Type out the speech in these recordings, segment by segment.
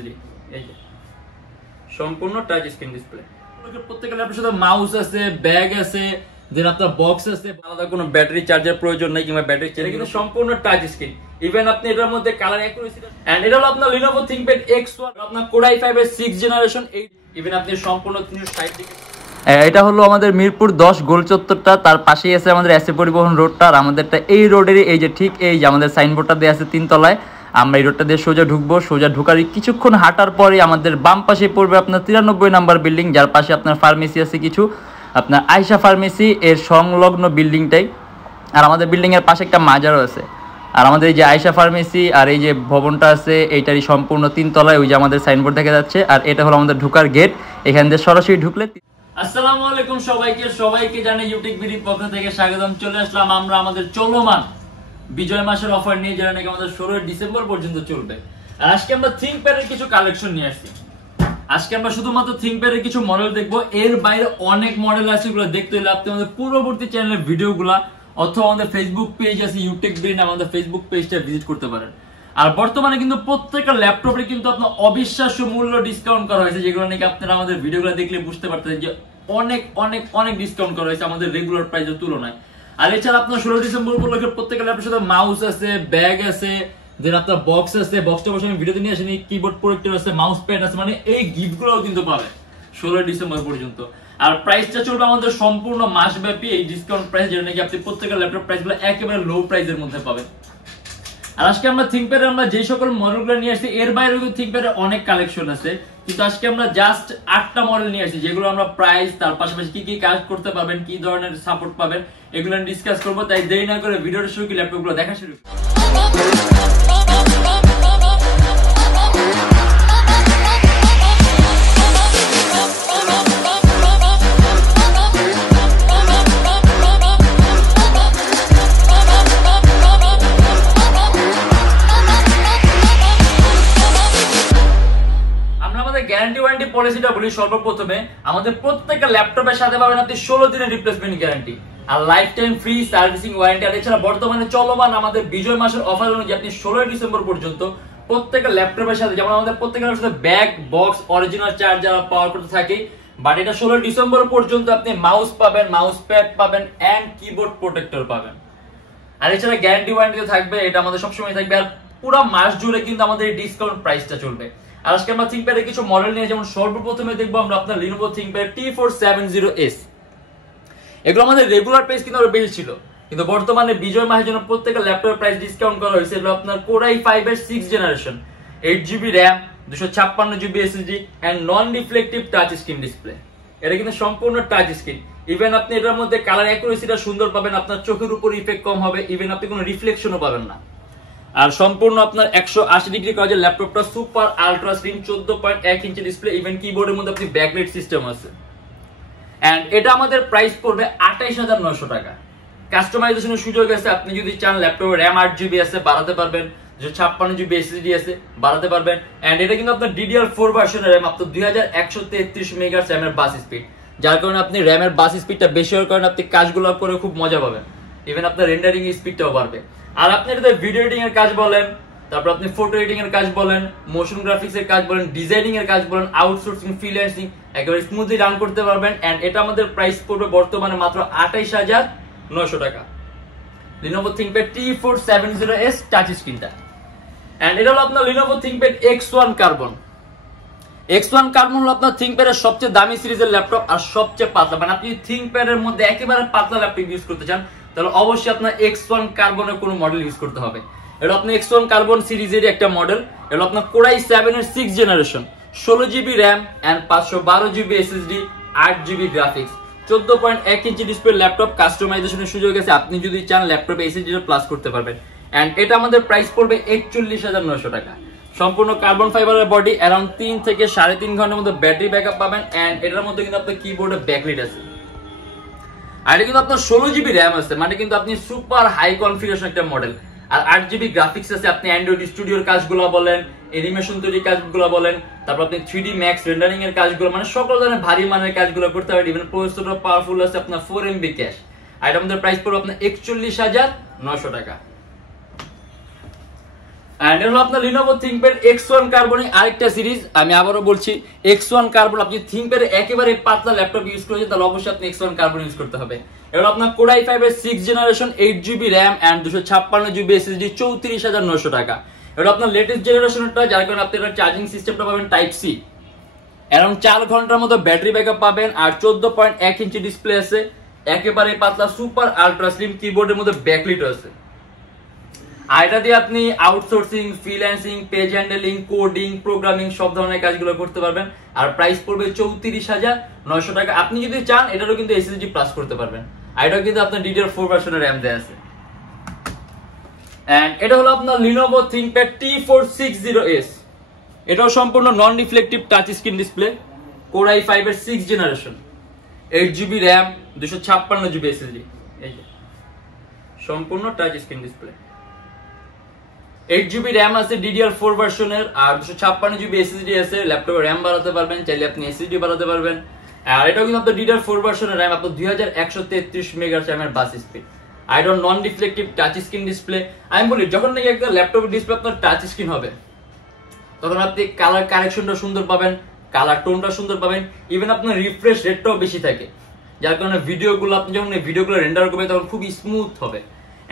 SSD, এই যে সম্পূর্ণ টাচ স্ক্রিন ডিসপ্লে। প্রত্যেকটা ল্যাপটপের সাথে মাউস আছে, ব্যাগ আছে, দেন আপনার বক্স আছে, আলাদা কোনো ব্যাটারি চার্জার প্রয়োজন নাই কিংবা ব্যাটারি চার্জার, কিন্তু সম্পূর্ণ টাচ স্ক্রিন। ইভেন আপনি এটার মধ্যে কালার অ্যাকুরেসি এন্ড এটা হলো আপনার Lenovo ThinkPad X1 আপনার Core i5 এর 6th জেনারেশন। ইভেন আপনি সম্পূর্ণ 360 ডিগ্রি। এটা হলো আমাদের মিরপুর 10 গোল চত্বরটা, তার পাশেই আছে আমাদের এসএ পরিবহন রোডটা, আর আমাদেরটা এই রোডেরই এই যে ঠিক এই যে আমাদের সাইনবোর্ডটা দেওয়া আছে 3 তলায়। আমরা এই রোডটা দিয়ে সোজা ঢুকবো, সোজা ঢুকার কিছুক্ষণ হাঁটার পরে আমাদের বাম পাশে পড়বে আপনার 93 নাম্বার বিল্ডিং, যার পাশে আপনার ফার্মেসি আছে কিছু, আপনার আয়শা ফার্মেসি এর সংলগ্ন বিল্ডিংটাই। আর আমাদের বিল্ডিং এর পাশে একটা মাজারও আছে। আর আমাদের এই যে আয়শা ফার্মেসি আর এই যে ভবনটা আছে এইটারই সম্পূর্ণ 3 তলায় ওই যে আমাদের সাইনবোর্ড দেখা যাচ্ছে। আর এটা হলো আমাদের ঢোকার গেট, এখান দিয়ে সরাসরি ঢুকলে। আসসালামু আলাইকুম সবাইকে জানাই ইউটিউবড পক্ষ থেকে স্বাগতম। চলে আসলাম আমরা আমাদের চলমান বিজয় মাসের অফার নিয়ে, যেটা নাকি আমাদের 16 ডিসেম্বর পর্যন্ত চলবে। আর আজকে আমরা ThinkPad এর কিছু কালেকশন নিয়ে আসছি। আজকে আমরা শুধুমাত্র ThinkPad এর কিছু মডেল দেখবো, এর বাইরে অনেক মডেল আছে, এগুলো দেখতে হলে আপনি আমাদের পূর্ববর্তী চ্যানেলের ভিডিওগুলা অথবা আমাদের ফেসবুক পেজ আছে Youtechbd, আমাদের ফেসবুক পেজটা ভিজিট করতে পারেন। আর বর্তমানে কিন্তু প্রত্যেকটা ল্যাপটপে কিন্তু আপনার অবিশ্বাস্য মূল্য ডিসকাউন্ট করা হয়েছে, যেগুলো নাকি আপনারা আমাদের ভিডিওগুলো দেখলে বুঝতে পারতেন যে অনেক অনেক অনেক ডিসকাউন্ট করা হয়েছে আমাদের রেগুলার প্রাইসের তুলনায়। আর এছাড়া আপনার 16 ডিসেম্বর উপলক্ষে প্রত্যেকটা ল্যাপটপের সাথে মাউস আছে, ব্যাগ আছে, দেন আপনার বক্স আছে, বক্সটা বসে আমি ভিডিওতে নিয়ে আসিনি, কিবোর্ড প্রোটেক্টর আছে, মাউস প্যাড আছে, মানে এই গিফটগুলোও কিন্তু পাবে 16 ডিসেম্বর পর্যন্ত। আর প্রাইসটা চলবে আমাদের সম্পূর্ণ মাসব্যাপী এই ডিসকাউন্ট প্রাইস, যেটা নাকি আপনি প্রত্যেকটা ল্যাপটপ প্রাইসগুলো একেবারে লো প্রাইসের মধ্যে পাবেন। আর আজকে আমরা ThinkPad আমরা যে সকল মডেলগুলো নিয়ে আসছি, এর বাইরে কিন্তু ThinkPad এর অনেক কালেকশন আছে, কিন্তু আজকে আমরা জাস্ট 8টা মডেল নিয়ে আসছি, যেগুলো আমরা প্রাইস তার পাশাপাশি কি কি কাজ করতে পারবেন, কি ধরনের সাপোর্ট পাবেন, এগুলো ডিসকাস করবো। তাই দেরি না করে ভিডিওটা শুরু করি, ল্যাপটপগুলো দেখা শুরু করি। গ্যারান্টি ওয়ারেন্টি পলিসিটা বলি সর্বপ্রথমে, আমাদের প্রত্যেকটা ল্যাপটপের সাথে পাবেন আপনি 16 দিনের রিপ্লেসমেন্ট গ্যারান্টি আর lifetime free servicing warranty. আর এছাড়া বর্তমানে চলমান আমাদের বিজয় মাসের অফার অনুযায়ী আপনি 16 ডিসেম্বর পর্যন্ত প্রত্যেকটা ল্যাপটপের সাথে, যেমন আমাদের প্রত্যেকটা সাথে ব্যাগ, বক্স, অরিজিনাল চার্জার, পাওয়ার করতে থাকে, বাট এটা 16 ডিসেম্বর পর্যন্ত আপনি মাউস পাবেন, মাউস প্যাড পাবেন এন্ড কিবোর্ড প্রোটেক্টর পাবেন। আর এছাড়া গ্যারান্টি ওয়ারেন্টি থাকবে, এটা আমাদের সবসময় থাকবে। আর পুরো মাস জুড়ে কিন্তু আমাদের এই ডিসকাউন্ট প্রাইসটা চলবে। আর আজকে আমরা ThinkPad এর কিছু মডেল নিয়ে, যেমন সর্বপ্রথমে দেখবো আমরা আপনার Lenovo ThinkPad T470S। এগুলো আমাদের রেগুলার প্রাইস কিন্তু আরো বেশি ছিল, কিন্তু বর্তমানে বিজয় মাসের জন্য প্রত্যেকটা ল্যাপটপের প্রাইস ডিসকাউন্ট করা হয়েছে। এগুলো আপনার Core i5 এর 6th generation, 8GB RAM, 256GB SSD and non reflective touch screen display. এটা কিন্তু সম্পূর্ণ টাচ স্ক্রিন। ইভেন আপনি এটার মধ্যে কালার অ্যাকুরেসিটা সুন্দর পাবেন, আপনার চোখের উপর ইফেক্ট কম হবে, ইভেন আপনি কোনো রিফ্লেকশনও পাবেন না। আর সম্পূর্ণ আপনার 180 ডিগ্রি কাজের ল্যাপটপটা super ultra slim 14.1 inch display, even কিবোর্ডের মধ্যে আপনি ব্যাকলাইট সিস্টেম আছে। এন্ড এটা আমাদের প্রাইস পড়বে 28900 টাকা। কাস্টমাইজেশনের সুযোগ আছে, আপনি যদি চান ল্যাপটপে RAM 8GB আছে বাড়াতে পারবেন, 256GB SSD আছে বাড়াতে পারবেন। এন্ড এটা কিন্তু আপনার DDR4 ভার্সনের RAM, আপনার 2133 মেগাহার্টজ RAM এর বাস স্পিড, যার কারণে আপনি RAM এর বাস স্পিডটা বেশি হওয়ার কারণে আপনি কাজগুলো করে খুব মজা পাবেন, ইভেন আপনার রেন্ডারিং স্পিডটাও বাড়বে। আর আপনি এটাতে ভিডিও এডিটিং এর কাজ বলেন, তারপর আপনি ফটো এডিটিং এর কাজ বলেন, মোশন গ্রাফিক্স এর কাজ বলেন, ডিজাইনিং এর কাজ বলেন, আউটসোর্সিং, ফ্রিল্যান্সিং একেবারে স্মুথলি রান করতে পারবেন। এন্ড এটা আমাদের প্রাইস পড়বে বর্তমানে মাত্র 28900 টাকা, Lenovo ThinkPad T470S টাচ স্ক্রিনটা। এন্ড এটা হলো আপনার Lenovo ThinkPad X1 carbon. X1 carbon হলো আপনার ThinkPad এর সবচেয়ে দামি সিরিজের ল্যাপটপ আর সবচেয়ে পাতলা, মানে আপনি ThinkPad এর মধ্যে একেবারে পাতলা ল্যাপটপ ইউজ করতে চান তাহলে অবশ্যই আপনার X1 কার্বনের কোনো মডেল ইউজ করতে হবে। এটা আপনার X1 কার্বন সিরিজের একটা মডেল, এটা আপনার Core i7 এর 6th generation, 16GB RAM and 512GB SSD, 8GB graphics, 14.1 inch display laptop. কাস্টমাইজেশনের সুযোগ আছে, আপনি যদি চান ল্যাপটপে SSD প্লাস করতে পারবেন। এন্ড এটা আমাদের প্রাইস পড়বে 41900 টাকা। সম্পূর্ণ কার্বন ফাইবারের বডি, অ্যারাউন্ড 3 থেকে 3.5 ঘন্টার মধ্যে ব্যাটারি ব্যাকআপ পাবেন। এন্ড এটার মধ্যে কিন্তু আপনার কিবোর্ডে ব্যাকলাইট আছে। আর এটা কিন্তু আপনার 16GB RAM আছে, মানে কিন্তু আপনি সুপার হাই কনফিগারেশন একটা মডেল। আর 8GB গ্রাফিক্স আছে, আপনি অ্যান্ড্রয়েড স্টুডিওর কাজগুলো বলেন, অ্যানিমেশন তৈরির কাজগুলো বলেন, তারপর আপনি 3D Max রেন্ডারিং এর কাজগুলো, মানে সকল ধরনের ভারী মানের কাজগুলো করতে পারেন। ইভেন প্রসেসরটা পাওয়ারফুল আছে, আপনার 4MB ক্যাশ। আর এটা আমাদের প্রাইস পড়বে আপনার 41900 টাকা। এন্ড এটা হলো আপনার Lenovo ThinkPad X1 কার্বন আরেকটা সিরিজ। আমি আবারও বলছি X1 কার্বন, আপনি ThinkPad একেবারে পাতলা ল্যাপটপ ইউজ করেছেন তাহলে অবশ্যই আপনি X1 কার্বন ইউজ করতে হবে। এটা আপনার Core i5 এর 6th generation 8GB RAM and 256GB SSD 34900 টাকা। এটা আপনার লেটেস্ট জেনারেশনটা, যার কারণে আপনি এটা চার্জিং সিস্টেমটা পাবেন টাইপ সি, अराउंड 4 ঘন্টার মতো ব্যাটারি ব্যাকআপ পাবেন আর 14.1 ইঞ্চি ডিসপ্লে আছে, একেবারে পাতলা সুপার আলট্রা স্লিম কিবোর্ডের মধ্যে ব্যাকলিট আছে। আর এটা দিয়ে আপনি outsourcing, freelancing, page handling, coding, programming সব ধরনের কাজগুলো করতে পারবেন। আর প্রাইস পড়বে 34900 টাকা। আপনি যদি চান এটারও কিন্তু এসএসডি প্লাস করতে পারবেন। আর এটাও কিন্তু আপনার DDR4 ভার্সনের RAM দেয়া আছে। এন্ড এটা হলো আপনার Lenovo ThinkPad T460S। এটাও সম্পূর্ণ non reflective touch screen display, Core i5 এর 6th generation, 8GB RAM 256GB SSD, এই যে সম্পূর্ণ touch screen display, 8GB RAM আছে DDR4 ভার্সনের আর 256GB SSD আছে। ল্যাপটপে RAM বাড়াতে পারবেন, চাইলে আপনি SSD বাড়াতে পারবেন। আর এটাও কিন্তু আপনার DDR4 ভার্সনের RAM, আপনার 2133 মেগাহার্টজ RAM এর বাস স্পিড। আর এটা non reflective touch screen display. আমি বলি যখন নাকি একটা ল্যাপটপের ডিসপ্লে আপনার টাচ স্ক্রিন হবে তখন আপনি কালার কারেকশনটা সুন্দর পাবেন, কালার টোনটা সুন্দর পাবেন, ইভেন আপনার রিফ্রেশ রেটটাও বেশি থাকে, যার কারণে ভিডিওগুলো আপনি যখন এই ভিডিওগুলো রেন্ডার করবেন তখন খুব স্মুথ হবে।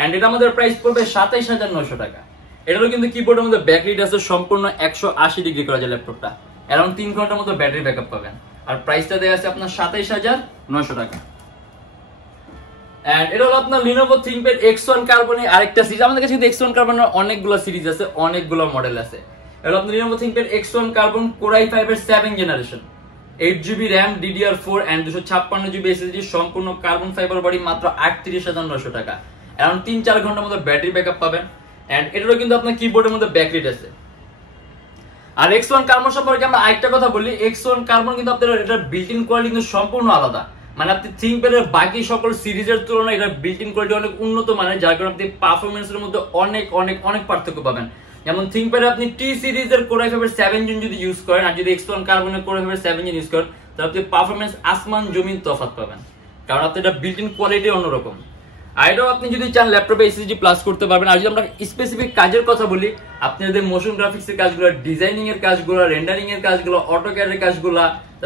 এন্ড এটা আমাদের প্রাইস পড়বে 27900 টাকা। এটারও কিন্তু কিবোর্ডের মধ্যে ব্যাকলিট আছে, সম্পূর্ণ 180 ডিগ্রি করা যায় ল্যাপটপটা, অ্যারাউন্ড 3 ঘন্টার মতো ব্যাটারি ব্যাকআপ পাবেন। আর প্রাইসটা দেয়া আছে আপনার 27900 টাকা। এন্ড এটা হলো আপনার Lenovo ThinkPad X1 কার্বনের আরেকটা সিরিজ। আমাদের কাছে কিন্তু X1 কার্বনের অনেকগুলো সিরিজ আছে, অনেকগুলো মডেল আছে। এটা আপনার Lenovo ThinkPad X1 carbon Core i5 এর 7th generation, 8GB RAM DDR4 and 256GB SSD, সম্পূর্ণ কার্বন ফাইবার বডি, মাত্র 38900 টাকা। अराउंड 3-4 ঘন্টার মতো ব্যাটারি ব্যাকআপ পাবেন। এন্ড এটারও কিন্তু আপনার কিবোর্ডের মধ্যে ব্যাকলিট আছে। আর X1 কার্বন সম্পর্কে আমরা আরেকটা কথা বলি, X1 কার্বন কিন্তু আপনাদের এটা বিল্ট ইন কোয়ালিটি কিন্তু সম্পূর্ণ আলাদা। মানে আপনি ThinkPad এর বাকি সকল সিরিজের তুলনায় এটা বিল্ট ইন কোয়ালিটি অনেক উন্নত মানের, যার কারণে আপনি পারফরম্যান্সের মধ্যে অনেক অনেক অনেক পার্থক্য পাবেন। যেমন ThinkPad আপনি T সিরিজের Core i5 এর 7 জেন যদি ইউজ করেন আর যদি X1 কার্বনের Core i5 এর 7 জেন ইউজ করেন তাহলে আপনি পারফরম্যান্স আসমান জমিন তফাৎ পাবেন, কারণ আপনি এটা বিল্ট ইন কোয়ালিটি অন্যরকম। আর এটাও আপনি যদি চান ল্যাপটপে এসএসডি প্লাস করতে পারবেন। আর যদি আমরা স্পেসিফিক কাজের কথা বলি, আপনি যদি মোশন গ্রাফিক্স এর কাজগুলো, ডিজাইনিং এর কাজগুলো, রেন্ডারিং এর কাজগুলো, অটোক্যাড এর কাজগুলো,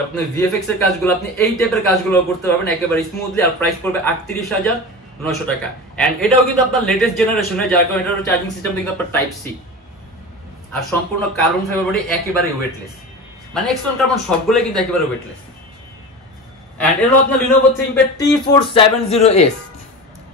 আপনি ভিএফএক্স এর কাজগুলো, আপনি এই টাইপের কাজগুলো করতে পারবেন একেবারে স্মুথলি। আর প্রাইস পড়বে 38900 টাকা। এন্ড এটাও কিন্তু আপনার লেটেস্ট জেনারেশনের, যার কারণে এটার চার্জিং সিস্টেম কিন্তু আপনার টাইপ সি আর সম্পূর্ণ কার্বন ফাইবার বডি, একেবারে ওয়েটলেস। মানে X1 কার্বন সবগুলো কিন্তু একেবারে ওয়েটলেস। এন্ড এটা আপনার Lenovo ThinkPad T470S,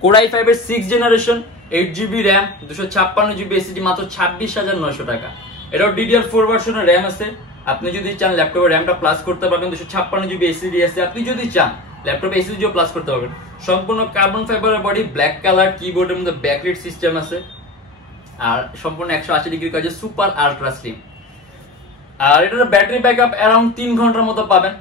Core i5 এর 6th generation, 8GB RAM 256GB SSD, মাত্র 26900 টাকা। এটাও DDR4 ভার্সনের RAM আছে। আপনি যদি চান ল্যাপটপে RAMটা প্লাস করতে পারবেন, 256GB SSD আছে। আপনি যদি চান ল্যাপটপে SSDও প্লাস করতে পারবেন। সম্পূর্ণ কার্বন ফাইবারের বডি, ব্ল্যাক কালার, কিবোর্ডের মধ্যে ব্যাকলিট সিস্টেম আছে আর সম্পূর্ণ 180 ডিগ্রি কাজে সুপার আলট্রা স্লিম। আর এটার ব্যাটারি ব্যাকআপ অ্যারাউন্ড 3 ঘন্টার মতো পাবেন।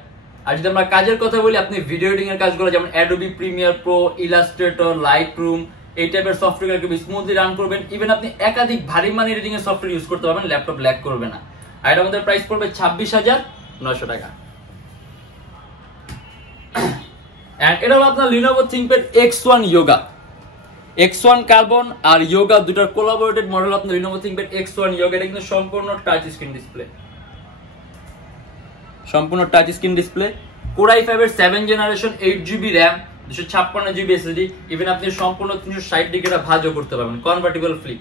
আর যদি আমরা কাজের কথা বলি, আপনি ভিডিও এডিটিং এর কাজগুলো যেমন Adobe Premiere Pro, Illustrator, Lightroom এই টাইপের সফটওয়্যারকে স্মুথলি রান করবেন। ইভেন আপনি একাধিক ভারী মান এডিটিং এর সফটওয়্যার ইউজ করতে পারবেন, ল্যাপটপ ল্যাগ করবে না। আর এটা আমাদের প্রাইস পড়বে 26900 টাকা। এন্ড এটা হলো আপনার Lenovo ThinkPad X1 Yoga, X1 carbon আর Yoga দুটার কোলাবোরেটেড মডেল আপনার Lenovo ThinkPad X1 Yoga। এটা কিন্তু সম্পূর্ণ টাচ স্ক্রিন ডিসপ্লে, সম্পূর্ণ touch screen display, Core i5 এর 7th generation, 8GB RAM 256GB SSD, even আপনি সম্পূর্ণ 360 ডিগ্রিটা ভাঁজও করতে পারবেন, কনভার্টিবল ফ্লিপ।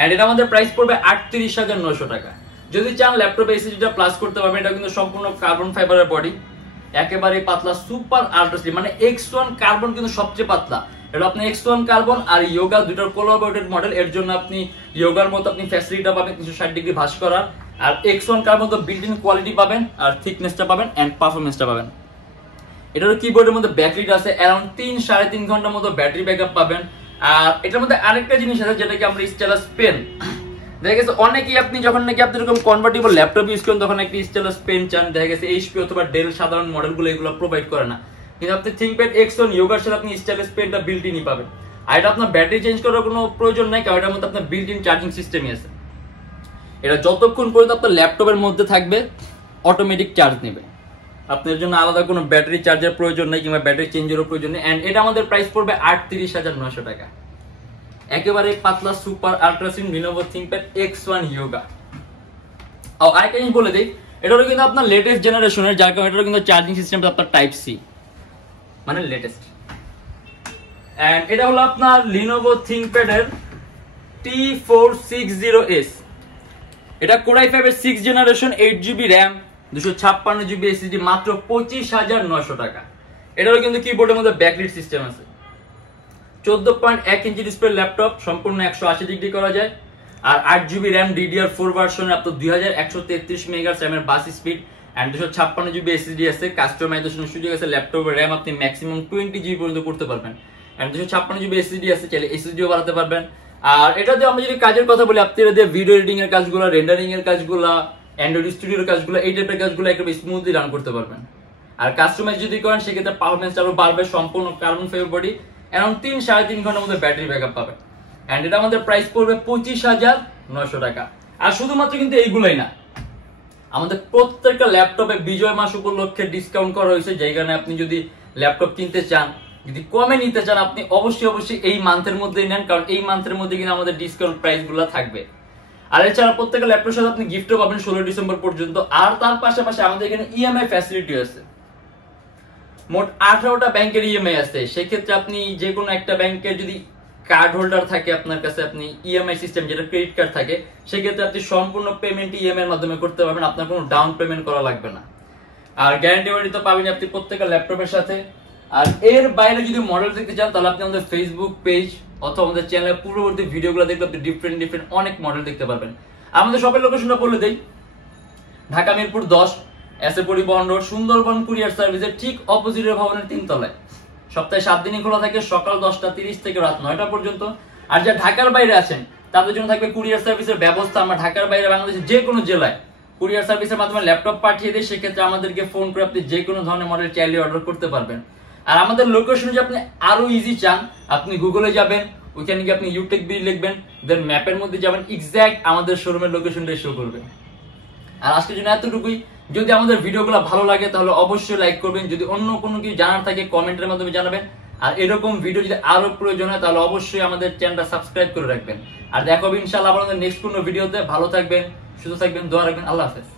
এন্ড এটা আমাদের প্রাইস পড়বে 38900 টাকা। যদি চান ল্যাপটপে এসএসডিটা প্লাস করতে পারবেন। এটা কিন্তু সম্পূর্ণ কার্বন ফাইবারের বডি, একেবারে পাতলা সুপার আলট্রা স্লিম। মানে X1 কার্বন কিন্তু সবচেয়ে পাতলা। এটা আপনি X1 কার্বন আর Yoga দুটার কোলাবোরেটেড মডেল। এর জন্য আপনি Yogaর মতো আপনি ফ্যাসিলিটিটা পাবেন 360 ডিগ্রি ভাঁজ করার, আর X1 কার্বন তো বিল্ট ইন কোয়ালিটি পাবেন আর থিকনেসটা পাবেন এন্ড পারফরম্যান্সটা পাবেন। এটার কিবোর্ডের মধ্যে ব্যাকলিট আছে, অ্যারাউন্ড 3-3.5 ঘন্টার মতো ব্যাটারি ব্যাকআপ পাবেন। আর এটার মধ্যে আরেকটা জিনিস আছে যেটাকে আমরা স্টাইলাস পেন, দেখা গেছে অনেকেই আপনি যখন নাকি আপনি এরকম কনভার্টেবল ল্যাপটপ ইউজ করেন তখন একটা স্টাইলাস পেন চান, দেখা গেছে HP অথবা ডেল সাধারণ মডেলগুলো এগুলো প্রোভাইড করে না, কিন্তু আপনি ThinkPad X1 Yoga সাথে আপনি স্টাইলাস পেনটা বিল্ট ইনই পাবেন। আর এটা আপনার ব্যাটারি চেঞ্জ করার কোনো প্রয়োজন নাই, কারণ এটার মধ্যে আপনার বিল্ট ইন চার্জিং সিস্টেমই আছে। এটা যতক্ষণ পর্যন্ত আপনার ল্যাপটপের মধ্যে থাকবে অটোমেটিক চার্জ নেবে, আপনার জন্য আলাদা কোনো ব্যাটারি চার্জের প্রয়োজন নেই কিংবা ব্যাটারি চেঞ্জেরও প্রয়োজন নেই। এন্ড এটা আমাদের প্রাইস পড়বে 38900 টাকা। একেবারে পাতলা super ultra slim Lenovo ThinkPad X1 Yoga। আরেকটা জিনিস বলে দিই, এটা হলো কিন্তু আপনার লেটেস্ট জেনারেশনের, যার কারণে এটা কিন্তু চার্জিং সিস্টেমটা আপনার টাইপ সি, মানে লেটেস্ট। এন্ড এটা হলো আপনার Lenovo ThinkPad এর T460S। এটা Core i5 এর 6th generation, 8GB RAM, 256GB SSD, মাত্র 25,900 টাকা। এটারও কিন্তু কিবোর্ডের মধ্যে ব্যাকলিট সিস্টেম আছে। 14.1 ইঞ্চি ডিসপ্লে ল্যাপটপ, সম্পূর্ণ 180 ডিগ্রি করা যায়। আর 8GB RAM DDR4 ভার্সনে আপনার 2133 মেগাহার্টজ এর বাস স্পিড এন্ড 256GB SSD আছে। কাস্টমাইজেশনের সুযোগ আছে, ল্যাপটপের RAM আপনি ম্যাক্সিমাম 20GB পর্যন্ত করতে পারবেন। এন্ড 256GB SSD আছে, চাইলে SSDও বাড়াতে পারবেন। আর এটাতে আমরা যদি কাজের কথা বলি, আপনি এর ভিডিও এডিটিং এর কাজগুলো, রেন্ডারিং এর কাজগুলো, অ্যান্ড্রয়েড স্টুডিওর কাজগুলো, এই টাইপের কাজগুলো একদম স্মুথলি রান করতে পারবেন। আর কাস্টমাইজ যদি করেন সেক্ষেত্রে পারফরম্যান্স আরো বাড়বে। সম্পূর্ণ কার্বন ফাইবার বডি, অ্যারাউন্ড 3-3.5 ঘন্টার মধ্যে ব্যাটারি ব্যাকআপ পাবেন। এন্ড এটা আমাদের প্রাইস পড়বে 25,900 টাকা। আর শুধুমাত্র কিন্তু এইগুলাই না, আমাদের প্রত্যেকটা ল্যাপটপে বিজয় মাস উপলক্ষে ডিসকাউন্ট করা হয়েছে। যেই কারণে আপনি যদি ল্যাপটপ কিনতে চান, যদি কমে নিতে চান, আপনি অবশ্যই এই মান্থের মধ্যেই নেন, কারণ এই মান্থের মধ্যে কিন্তু আমাদের ডিসকাউন্ট প্রাইস গুলো থাকবে। আর এছাড়া প্রত্যেকটা ল্যাপটপের সাথে আপনি গিফটও পাবেন 16 ডিসেম্বর পর্যন্ত। আর তার পাশাপাশি আমাদের এখানে ইএমআই ফ্যাসিলিটি আছে। মোট 18টা ব্যাংকের ইএমআই আছে। সেক্ষেত্রে আপনি যে কোনো একটা ব্যাংকের যদি কার্ড হোল্ডার থাকে আপনার কাছে, আপনি ইএমআই সিস্টেম যেটা ক্রেডিট কার্ড থাকে, সেক্ষেত্রে আপনি সম্পূর্ণ পেমেন্ট ইএমআই এর মাধ্যমে করতে পারবেন, আপনার কোনো ডাউন পেমেন্ট করা লাগবে না। আর গ্যারান্টি ওয়ারেন্টি তো পাবেন আপনি প্রত্যেকটা ল্যাপটপের সাথে। আর এর বাইরে যদি মডেল দেখতে চান, তাহলে আপনি আমাদের ফেসবুক পেজ অথবা আমাদের চ্যানেলের পূর্ববর্তী ভিডিওগুলো দেখলে আপনি ডিফারেন্ট অনেক মডেল দেখতে পারবেন। আমাদের শপের লোকেশনটা বলে দেই, ঢাকা মিরপুর 10, এসএ পরিবহন রোড, সুন্দরবন কুরিয়ার সার্ভিসের ঠিক অপোজিটের ভবনের 3 তলায়। সপ্তাহে 7 দিনই খোলা থাকে, সকাল 10:30 থেকে রাত 9টা পর্যন্ত। আর যারা ঢাকার বাইরে আছেন তাদের জন্য থাকবে কুরিয়ার সার্ভিসের ব্যবস্থা। আমরা ঢাকার বাইরে বাংলাদেশের যে কোনো জেলায় কুরিয়ার সার্ভিসের মাধ্যমে ল্যাপটপ পাঠিয়ে দিই। সেক্ষেত্রে আমাদেরকে ফোন করে আপনি যে কোনো ধরনের মডেল চাইলে অর্ডার করতে পারবেন। আর আমাদের লোকেশন যে আপনি আরো ইজি চান, আপনি গুগলে যাবেন, ওইখানে গিয়ে আপনি Youtechbd লিখবেন, দেন ম্যাপের মধ্যে যাবেন, এক্সাক্ট আমাদের শোরুমের লোকেশনটা শো করবে। আর আজকের জন্য এতটুকুই। যদি আমাদের ভিডিওগুলো ভালো লাগে তাহলে অবশ্যই লাইক করবেন। যদি অন্য কোনো কিছু জানার থাকে কমেন্টের মাধ্যমে জানাবেন। আর এরকম ভিডিও যদি আরো প্রয়োজন হয় তাহলে অবশ্যই আমাদের চ্যানেলটা সাবস্ক্রাইব করে রাখবেন। আর দেখো ইনশাআল্লাহ আমাদের নেক্সট কোনো ভিডিওতে। ভালো থাকবেন, সুস্থ থাকবেন, দোয়া রাখবেন। আল্লাহ হাফেজ।